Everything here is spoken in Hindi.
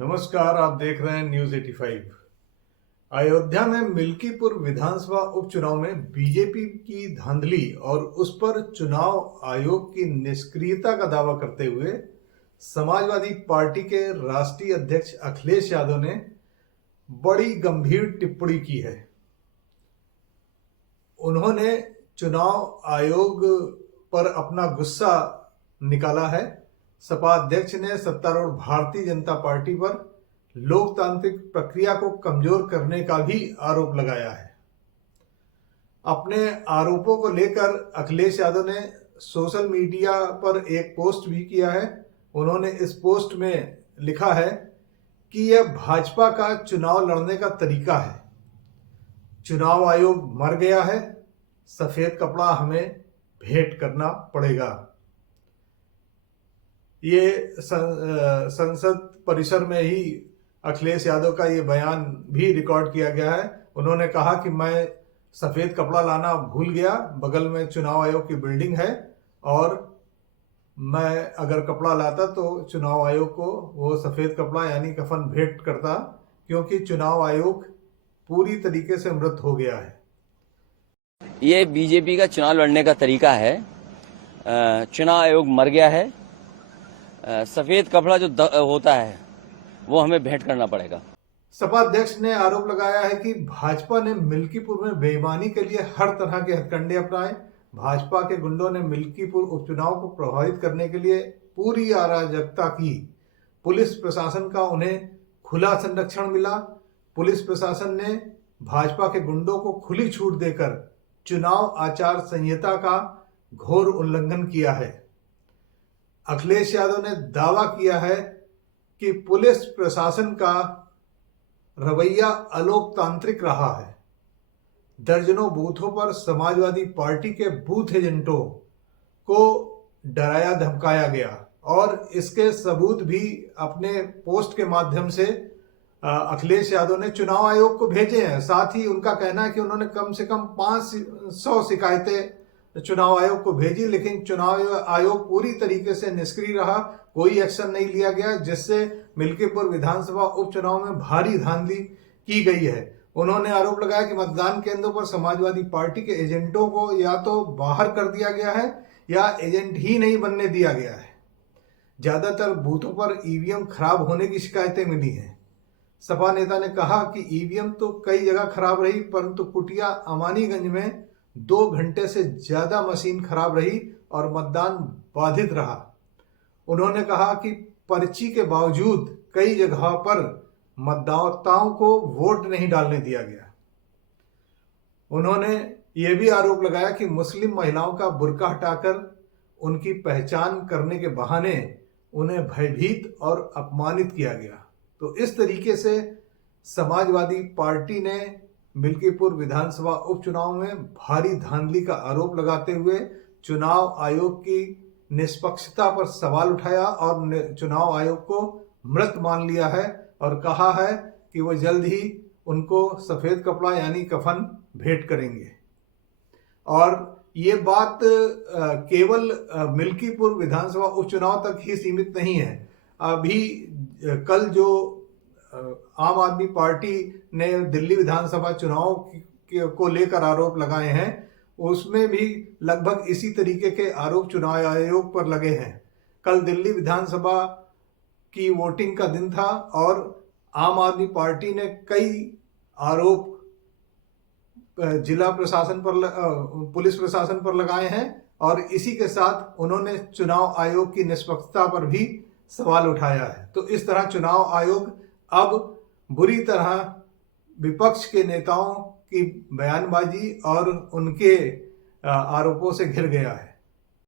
नमस्कार, आप देख रहे हैं न्यूज 85। अयोध्या में मिल्कीपुर विधानसभा उपचुनाव में बीजेपी की धांधली और उस पर चुनाव आयोग की निष्क्रियता का दावा करते हुए समाजवादी पार्टी के राष्ट्रीय अध्यक्ष अखिलेश यादव ने बड़ी गंभीर टिप्पणी की है। उन्होंने चुनाव आयोग पर अपना गुस्सा निकाला है। सपा अध्यक्ष ने सत्तारूढ़ भारतीय जनता पार्टी पर लोकतांत्रिक प्रक्रिया को कमजोर करने का भी आरोप लगाया है। अपने आरोपों को लेकर अखिलेश यादव ने सोशल मीडिया पर एक पोस्ट भी किया है। उन्होंने इस पोस्ट में लिखा है कि यह भाजपा का चुनाव लड़ने का तरीका है। चुनाव आयोग मर गया है, सफेद कपड़ा हमें भेंट करना पड़ेगा। ये संसद परिसर में ही अखिलेश यादव का ये बयान भी रिकॉर्ड किया गया है। उन्होंने कहा कि मैं सफेद कपड़ा लाना भूल गया, बगल में चुनाव आयोग की बिल्डिंग है और मैं अगर कपड़ा लाता तो चुनाव आयोग को वो सफेद कपड़ा यानी कफन भेंट करता, क्योंकि चुनाव आयोग पूरी तरीके से मृत हो गया है। ये बीजेपी का चुनाव लड़ने का तरीका है। चुनाव आयोग मर गया है, सफेद कपड़ा जो होता है वो हमें भेंट करना पड़ेगा। सपा अध्यक्ष ने आरोप लगाया है कि भाजपा ने मिल्कीपुर में बेईमानी के लिए हर तरह के हथकंडे अपनाए। भाजपा के गुंडों ने मिल्कीपुर उपचुनाव को प्रभावित करने के लिए पूरी अराजकता की। पुलिस प्रशासन का उन्हें खुला संरक्षण मिला। पुलिस प्रशासन ने भाजपा के गुंडों को खुली छूट देकर चुनाव आचार संहिता का घोर उल्लंघन किया है। अखिलेश यादव ने दावा किया है कि पुलिस प्रशासन का रवैया अलोकतांत्रिक रहा है। दर्जनों बूथों पर समाजवादी पार्टी के बूथ एजेंटों को डराया धमकाया गया और इसके सबूत भी अपने पोस्ट के माध्यम से अखिलेश यादव ने चुनाव आयोग को भेजे हैं। साथ ही उनका कहना है कि उन्होंने कम से कम 500 शिकायतें चुनाव आयोग को भेजी, लेकिन चुनाव आयोग पूरी तरीके से निष्क्रिय रहा। कोई एक्शन नहीं लिया गया, जिससे मिल्कीपुर विधानसभा उपचुनाव में भारी धांधली की गई है। उन्होंने आरोप लगाया कि मतदान केंद्रों पर समाजवादी पार्टी के एजेंटों को या तो बाहर कर दिया गया है या एजेंट ही नहीं बनने दिया गया है। ज्यादातर बूथों पर ईवीएम खराब होने की शिकायतें मिली हैं। सपा नेता ने कहा कि ईवीएम तो कई जगह खराब रही, परंतु कुटिया अमानीगंज में 2 घंटे से ज्यादा मशीन खराब रही और मतदान बाधित रहा। उन्होंने कहा कि पर्ची के बावजूद कई जगह पर मतदाताओं को वोट नहीं डालने दिया गया। उन्होंने ये भी आरोप लगाया कि मुस्लिम महिलाओं का बुर्का हटाकर उनकी पहचान करने के बहाने उन्हें भयभीत और अपमानित किया गया। तो इस तरीके से समाजवादी पार्टी ने मिल्कीपुर विधानसभा उपचुनाव में भारी धांधली का आरोप लगाते हुए चुनाव आयोग की निष्पक्षता पर सवाल उठाया और चुनाव आयोग को मृत मान लिया है और कहा है कि वो जल्द ही उनको सफेद कपड़ा यानी कफन भेंट करेंगे। और ये बात केवल मिल्कीपुर विधानसभा उपचुनाव तक ही सीमित नहीं है। अभी कल जो आम आदमी पार्टी ने दिल्ली विधानसभा चुनाव को लेकर आरोप लगाए हैं, उसमें भी लगभग इसी तरीके के आरोप चुनाव आयोग पर लगे हैं। कल दिल्ली विधानसभा की वोटिंग का दिन था और आम आदमी पार्टी ने कई आरोप जिला प्रशासन पर, पुलिस प्रशासन पर लगाए हैं और इसी के साथ उन्होंने चुनाव आयोग की निष्पक्षता पर भी सवाल उठाया है। तो इस तरह चुनाव आयोग अब बुरी तरह विपक्ष के नेताओं की बयानबाजी और उनके आरोपों से घिर गया है।